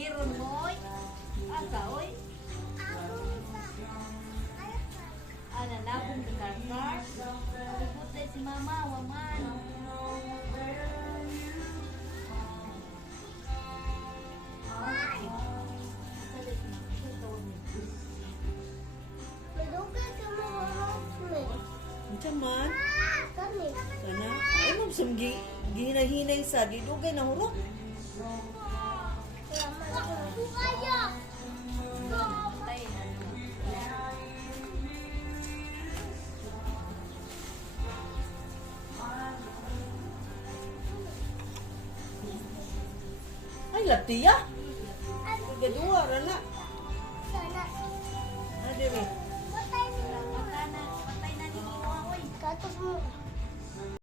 Giron mo, oy. Asa, oy. Ana, nabong ka karkar. Putay si mama, waman. Unsa man? Kana? Ay mo sam gihinay-hinay sa didugay na hurot. Patay na. Ay latiya. Gadua ra na. Ade mi. Patay na ni Iwa, oy. Katos mo.